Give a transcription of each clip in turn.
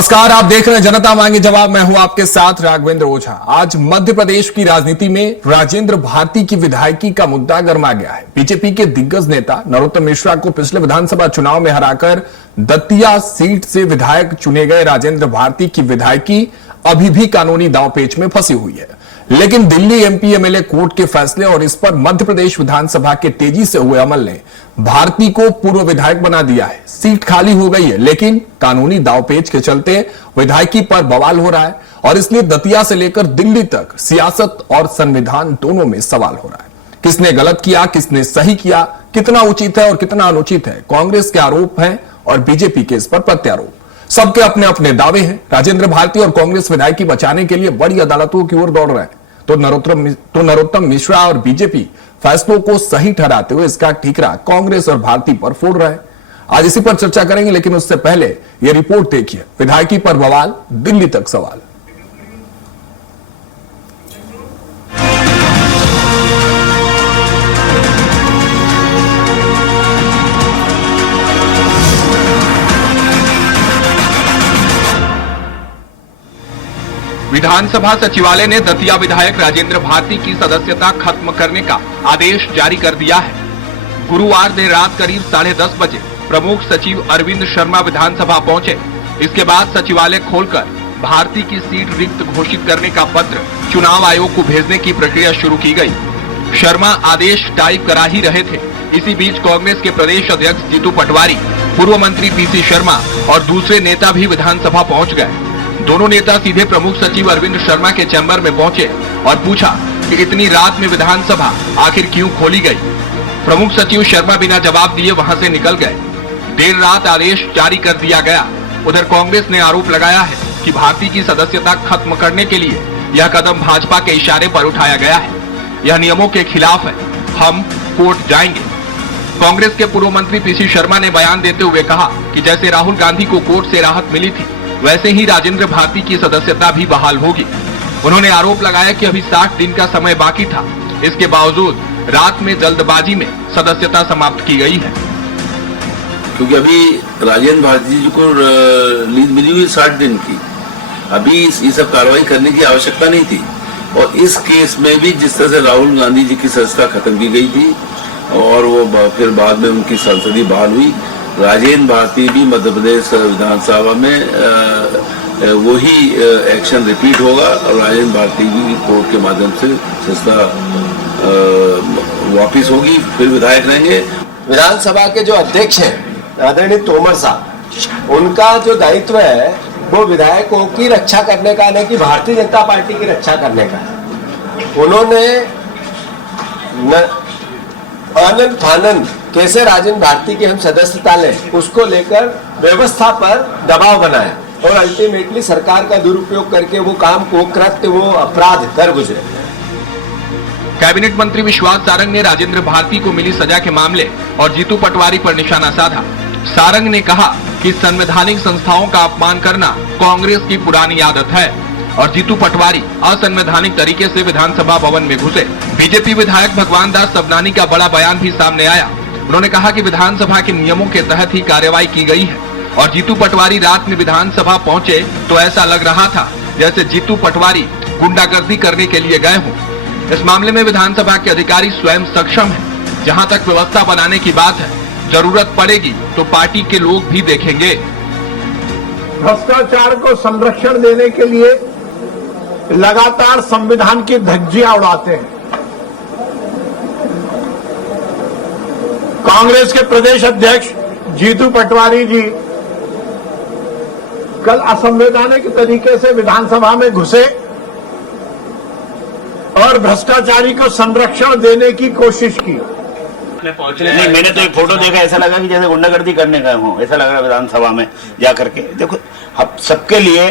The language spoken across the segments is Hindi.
नमस्कार, आप देख रहे हैं जनता मांगे जवाब। मैं हूं आपके साथ राघवेंद्र ओझा। आज मध्य प्रदेश की राजनीति में राजेंद्र भारती की विधायकी का मुद्दा गर्मा गया है। बीजेपी के दिग्गज नेता नरोत्तम मिश्रा को पिछले विधानसभा चुनाव में हराकर दतिया सीट से विधायक चुने गए राजेंद्र भारती की विधायकी अभी भी कानूनी दांवपेच में फंसी हुई है। लेकिन दिल्ली एमपी एमएलए कोर्ट के फैसले और इस पर मध्य प्रदेश विधानसभा के तेजी से हुए अमल ने भारती को पूर्व विधायक बना दिया है। सीट खाली हो गई है, लेकिन कानूनी दांवपेच के चलते विधायकी पर बवाल हो रहा है और इसलिए दतिया से लेकर दिल्ली तक सियासत और संविधान दोनों में सवाल हो रहा है। किसने गलत किया, किसने सही किया, कितना उचित है और कितना अनुचित है। कांग्रेस के आरोप हैं और बीजेपी के इस पर प्रत्यारोप। सबके अपने अपने दावे हैं। राजेंद्र भारती और कांग्रेस विधायकी बचाने के लिए बड़ी अदालतों की ओर दौड़ रहे हैं, तो नरोत्तम मिश्रा और बीजेपी फैसलों को सही ठहराते हुए इसका ठीकरा कांग्रेस और भारती पर फोड़ रहे हैं। आज इसी पर चर्चा करेंगे, लेकिन उससे पहले यह रिपोर्ट देखिए। विधायकी पर बवाल, दिल्ली तक सवाल। विधानसभा सचिवालय ने दतिया विधायक राजेंद्र भारती की सदस्यता खत्म करने का आदेश जारी कर दिया है। गुरुवार देर रात करीब 10:30 बजे प्रमुख सचिव अरविंद शर्मा विधानसभा पहुंचे। इसके बाद सचिवालय खोलकर भारती की सीट रिक्त घोषित करने का पत्र चुनाव आयोग को भेजने की प्रक्रिया शुरू की गई। शर्मा आदेश टाइप करा ही रहे थे। इसी बीच कांग्रेस के प्रदेश अध्यक्ष जीतू पटवारी, पूर्व मंत्री पीसी शर्मा और दूसरे नेता भी विधानसभा पहुंच गए। दोनों नेता सीधे प्रमुख सचिव अरविंद शर्मा के चैम्बर में पहुंचे और पूछा कि इतनी रात में विधानसभा आखिर क्यों खोली गई। प्रमुख सचिव शर्मा बिना जवाब दिए वहां से निकल गए। देर रात आदेश जारी कर दिया गया। उधर कांग्रेस ने आरोप लगाया है कि भारती की सदस्यता खत्म करने के लिए यह कदम भाजपा के इशारे पर उठाया गया है। यह नियमों के खिलाफ है, हम कोर्ट जाएंगे। कांग्रेस के पूर्व मंत्री पीसी शर्मा ने बयान देते हुए कहा कि जैसे राहुल गांधी को कोर्ट से राहत मिली थी, वैसे ही राजेंद्र भारती की सदस्यता भी बहाल होगी। उन्होंने आरोप लगाया कि अभी 60 दिन का समय बाकी था, इसके बावजूद रात में जल्दबाजी में सदस्यता समाप्त की गई है। क्योंकि अभी राजेंद्र भारती जी को लीज मिली हुई 60 दिन की, अभी ये सब कार्रवाई करने की आवश्यकता नहीं थी। और इस केस में भी जिस तरह से राहुल गांधी जी की सदस्यता खत्म की गई थी और वो फिर बाद में उनकी संसदीय बहाल हुई, राजेंद्र भारती भी मध्य प्रदेश विधानसभा में वही एक्शन रिपीट होगा और राजेंद्र भारती भी कोर्ट के माध्यम से सदस्यता वापिस होगी, फिर विधायक रहेंगे। विधानसभा के जो अध्यक्ष हैं आदरणीय तोमर साहब, उनका जो दायित्व है वो विधायकों की रक्षा करने का, नहीं कि भारतीय जनता पार्टी की रक्षा करने का है। उन्होंने आनंद फानंद कैसे राजेंद्र भारती की हम सदस्यता लें, उसको लेकर व्यवस्था पर दबाव बनाया और अल्टीमेटली सरकार का दुरुपयोग करके वो काम को, कृत्य, वो अपराध कर गुजरे। कैबिनेट मंत्री विश्वास सारंग ने राजेंद्र भारती को मिली सजा के मामले और जीतू पटवारी पर निशाना साधा। सारंग ने कहा कि संवैधानिक संस्थाओं का अपमान करना कांग्रेस की पुरानी आदत है और जीतू पटवारी असंवैधानिक तरीके से विधानसभा भवन में घुसे। बीजेपी विधायक भगवान दास सबनानी का बड़ा बयान भी सामने आया। उन्होंने कहा कि विधानसभा के नियमों के तहत ही कार्रवाई की गई है और जीतू पटवारी रात में विधानसभा पहुंचे तो ऐसा लग रहा था जैसे जीतू पटवारी गुंडागर्दी करने के लिए गए हों। इस मामले में विधानसभा के अधिकारी स्वयं सक्षम हैं। जहां तक व्यवस्था बनाने की बात है, जरूरत पड़ेगी तो पार्टी के लोग भी देखेंगे। भ्रष्टाचार को संरक्षण देने के लिए लगातार संविधान की धज्जियां उड़ाते हैं। कांग्रेस के प्रदेश अध्यक्ष जीतू पटवारी जी कल असंवैधानिक तरीके से विधानसभा में घुसे और भ्रष्टाचारी को संरक्षण देने की कोशिश की। नहीं, मैंने तो एक फोटो देखा, ऐसा लगा कि जैसे गुंडागर्दी करने गए हों, ऐसा लग रहा है विधानसभा में जाकर के। देखो, अब सबके लिए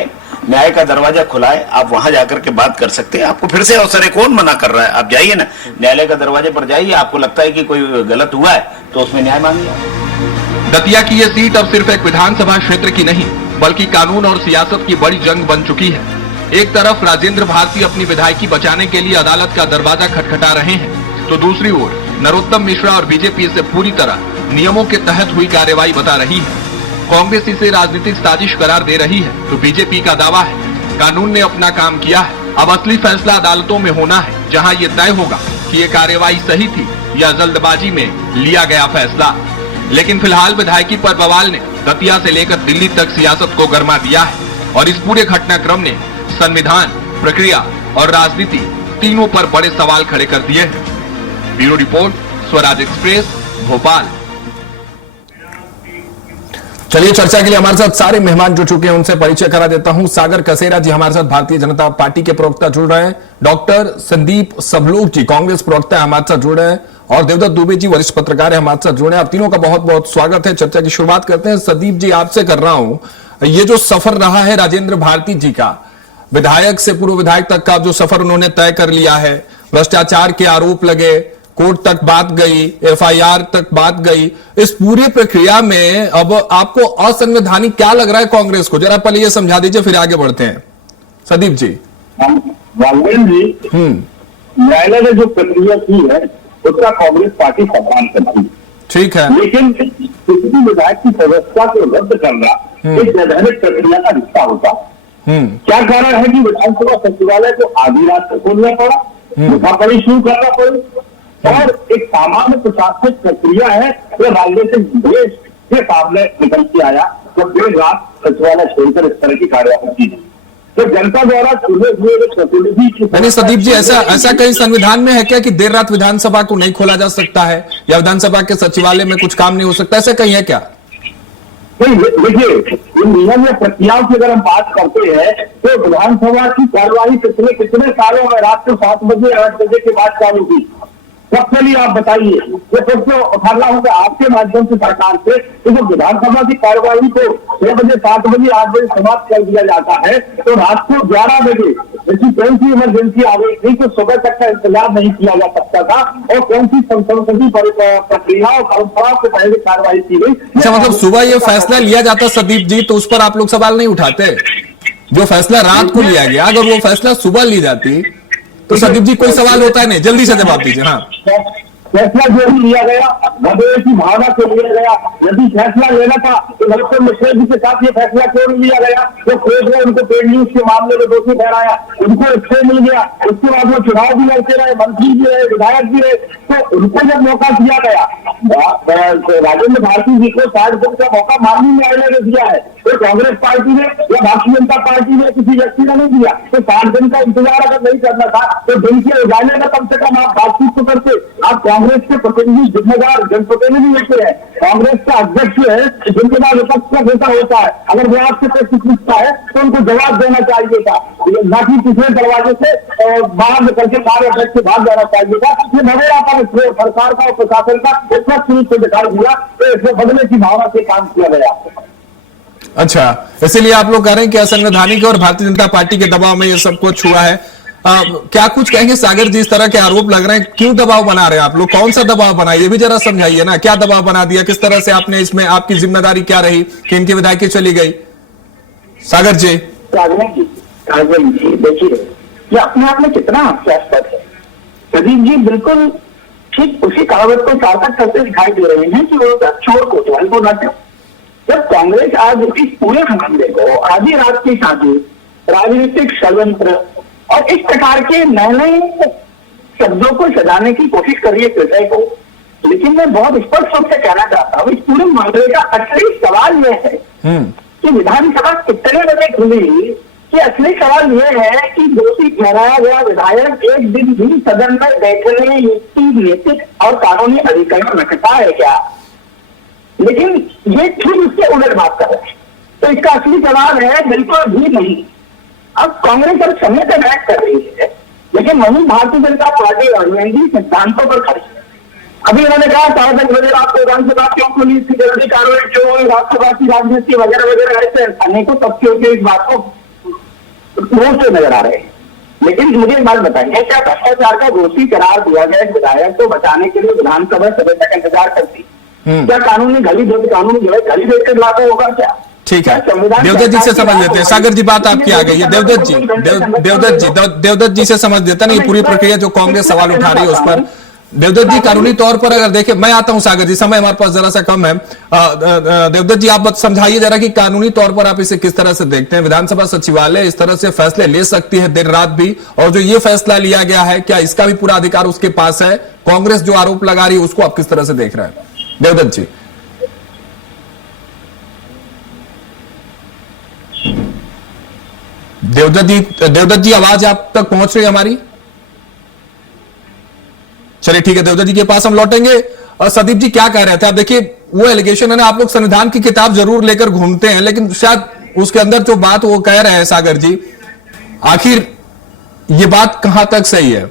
न्याय का दरवाजा खुला है, आप वहां जाकर के बात कर सकते हैं। आपको फिर से अवसर है, कौन मना कर रहा है? आप जाइए ना, न्यायालय का दरवाजे पर जाइए। आपको लगता है कि कोई गलत हुआ है तो उसमें न्याय मांगिए। दतिया की यह सीट अब सिर्फ एक विधानसभा क्षेत्र की नहीं, बल्कि कानून और सियासत की बड़ी जंग बन चुकी है। एक तरफ राजेंद्र भारती अपनी विधायकी बचाने के लिए अदालत का दरवाजा खटखटा रहे हैं, तो दूसरी ओर नरोत्तम मिश्रा और बीजेपी इसे पूरी तरह नियमों के तहत हुई कार्रवाई बता रही है। कांग्रेस इसे राजनीतिक साजिश करार दे रही है तो बीजेपी का दावा है कानून ने अपना काम किया है, अब असली फैसला अदालतों में होना है, जहां ये तय होगा कि ये कार्रवाई सही थी या जल्दबाजी में लिया गया फैसला। लेकिन फिलहाल विधायकी पर बवाल ने दतिया से लेकर दिल्ली तक सियासत को गरमा दिया है और इस पूरे घटनाक्रम ने संविधान, प्रक्रिया और राजनीति तीनों पर बड़े सवाल खड़े कर दिए हैं। Bureau report, Swaraj express, Bhopal. चलिए, चर्चा के लिए हमारे साथ सारे मेहमान जुड़ चुके हैं, उनसे परिचय करा देता हूं। सागर कसेरा जी हमारे साथ भारतीय जनता पार्टी के प्रवक्ता जुड़ रहे हैं, डॉक्टर संदीप सबलोक जी कांग्रेस प्रवक्ता हमारे साथ जुड़ रहे हैं और देवदत्त दुबे जी वरिष्ठ पत्रकार है हमारे साथ जुड़े हैं। आप तीनों का बहुत बहुत स्वागत है। चर्चा की शुरुआत करते हैं। संदीप जी, आपसे कर रहा हूं, ये जो सफर रहा है राजेंद्र भारती जी का, विधायक से पूर्व विधायक तक का जो सफर उन्होंने तय कर लिया है, भ्रष्टाचार के आरोप लगे, कोर्ट तक बात गई, एफआईआर तक बात गई, इस पूरी प्रक्रिया में अब आपको असंवैधानिक क्या लग रहा है कांग्रेस को? जरा पहले ये समझा दीजिए, फिर आगे बढ़ते हैं। संदीप जी। राघवेंद्र जी, न्यायालय ने जो प्रक्रिया की है उसका कांग्रेस पार्टी सम्मान करती है, ठीक है, लेकिन किसी भी विधायक की व्यवस्था को रद्द करना एक वैधानिक प्रक्रिया का हिस्सा होता है। क्या कारण है कि विधानसभा सचिवालय को आधी रात तक खोलना पड़ा, मुखापड़ी शुरू करना पड़ी, और एक सामान्य प्रशासनिक प्रक्रिया है जो राजनीतिक देश के सामने निकल के आया तो देर रात सचिवालय छोड़कर इस तरह की कार्यवाही की। तो जनता द्वारा चुने हुए प्रतिनिधि। संदीप जी, ऐसा कहीं संविधान में है क्या कि देर रात विधानसभा को नहीं खोला जा सकता है या विधानसभा के सचिवालय में कुछ काम नहीं हो सकता, ऐसा कहीं है क्या? नहीं, देखिए, इन नियम या प्रक्रियाओं की अगर हम बात करते हैं तो विधानसभा की कार्यवाही कितने सालों में रात को 7 बजे 8 बजे के बाद चालू की? सबसे लिए आप बताइए, ये प्रश्न उठाना होगा आपके माध्यम से सरकार से कि जब विधानसभा की कार्यवाही को 6 बजे 7 बजे 8 बजे समाप्त कर दिया जाता है तो रात को 11 बजे ऐसी कौन सी इमरजेंसी आ गई थी तो सुबह तक का इंतजार नहीं किया जा सकता था, और कौन सी संसदीय प्रक्रिया और परंपराओं से पहले कार्रवाई की गई? अच्छा, मतलब सुबह ये फैसला लिया जाता संदीप जी तो उस पर आप लोग सवाल नहीं उठाते? जो फैसला रात को लिया गया, अगर वो फैसला सुबह ली जाती तो संदीप जी कोई सवाल होता है नहीं? जल्दी से जवाब दीजिए। हाँ, फैसला जो भी लिया गया मदद की भावना से लिया गया। यदि फैसला लेना था तो डॉक्टर मिश्रा जी के साथ ये फैसला क्यों नहीं लिया गया? तो कोर्ट ने उनको पेड न्यूज के मामले में दोषी ठहराया, उनको स्टे मिल गया, उसके बाद वो चुनाव भी लड़ते रहे, मंत्री भी रहे, विधायक भी रहे, तो उनको जब मौका दिया गया, राजेंद्र भारती जी को 60 दिन का मौका माननीय न्यायालय ने दिया है, तो कांग्रेस पार्टी ने या भारतीय जनता पार्टी ने किसी व्यक्ति ने नहीं दिया। तो 60 दिन का इंतजार अगर नहीं करना था तो दिन के उजाले में कम से कम आप बातचीत तो करते। आप कांग्रेस के प्रतिनिधि जिम्मेदार जनप्रतिनिधि होते हैं, कांग्रेस का अध्यक्ष है, जिम्मेदार विपक्ष का नेता होता है, अगर वो आपसे प्रश्न पूछता है तो उनको जवाब देना चाहिए था, ना कि पिछले दरवाजे से बाहर निकल के कार्य अध्यक्ष से भाग जाना चाहिए था। ये नवेरा पर सरकार का और प्रशासन का स्पष्ट रूप से दिखाई दिया तो इसमें बदलने की भावना से काम किया गया। अच्छा, इसीलिए आप लोग कह रहे हैं कि असंवैधानिक और भारतीय जनता पार्टी के दबाव में ये सब कुछ हुआ है। क्या कुछ कहेंगे सागर जी, इस तरह के आरोप लग रहे हैं, क्यों दबाव बना रहे हैं आप लोग? कौन सा दबाव बना, ये भी जरा समझाइए ना, क्या दबाव बना दिया, किस तरह से आपने इसमें, आपकी जिम्मेदारी क्या रही कि इनकी विधायकी चली गई? सागर जी। देखिए, ये अपने आप में कितना हास्यास्पद है। प्रदीप जी बिल्कुल ठीक उसी कहावत को सार्थक करते दिखाई दे रहे हैं कि वो चोर कोतवाल को न दे। जब कांग्रेस आज इस पूरे मामले को आधी रात की साजिश, राजनीतिक षड्यंत्र और इस प्रकार के नए नए शब्दों को सजाने की कोशिश कर रही है विषय को, लेकिन मैं बहुत स्पष्ट रूप से कहना चाहता हूँ इस पूरे मामले का असली सवाल यह है कि विधानसभा कितने बजे खुली, कि असली सवाल यह है कि दोषी ठहराया गया विधायक एक दिन भी सदन में बैठने की नैतिक और कानूनी अधिकार रखता है क्या? लेकिन ये ठीक उसके उलट बात कर रहे हैं, तो इसका असली सवाल है बिल्कुल भी नहीं। अब कांग्रेस अब समय तक बैठ कर रही है, लेकिन वही भारतीय जनता पार्टी रणनीति सिद्धांतों पर खड़ी है। अभी उन्होंने कहा 10:30 बजे रात को विधानसभा क्यों खुली, इसकी जल्दी कार्रवाई क्यों हुई, राज्यसभा की राजनीति वगैरह वगैरह, ऐसे अनेकों तथ्यों के इस बात को रोकते नजर आ रहे हैं। लेकिन मुझे एक बात बताइए, क्या भ्रष्टाचार का दोषी करार दिया गया विधायक को बचाने के लिए विधानसभा सदस्य तक इंतजार करती? क्या कानूनी कानून जो है गली देकर लागू होगा क्या? ठीक है, देवदत्त जी से समझ लेते हैं। सागर जी, बात आपकी आ गई है। देवदत्त जी से समझ देता ना, ये पूरी प्रक्रिया जो कांग्रेस सवाल उठा रही है उस पर देवदत्त जी, कानूनी तौर पर अगर देखें, मैं आता हूं सागर जी, समय हमारे पास जरा सा कम है। देवदत्त जी, आप समझाइए जरा कि कानूनी तौर पर आप इसे किस तरह से देखते हैं? विधानसभा सचिवालय इस तरह से फैसले ले सकती है दिन रात भी, और जो ये फैसला लिया गया है, क्या इसका भी पूरा अधिकार उसके पास है? कांग्रेस जो आरोप लगा रही है उसको आप किस तरह से देख रहे हैं देवदत्त जी? देवदत्त जी, आवाज आप तक पहुंच रही है हमारी? चलिए ठीक है, देवदत्त जी के पास हम लौटेंगे। और सदीप जी, क्या कह रहे थे आप? देखिए, वो एलिगेशन है ना, आप लोग संविधान की किताब जरूर लेकर घूमते हैं, लेकिन शायद उसके अंदर जो बात वो कह रहे हैं सागर जी, आखिर ये बात कहां तक सही है?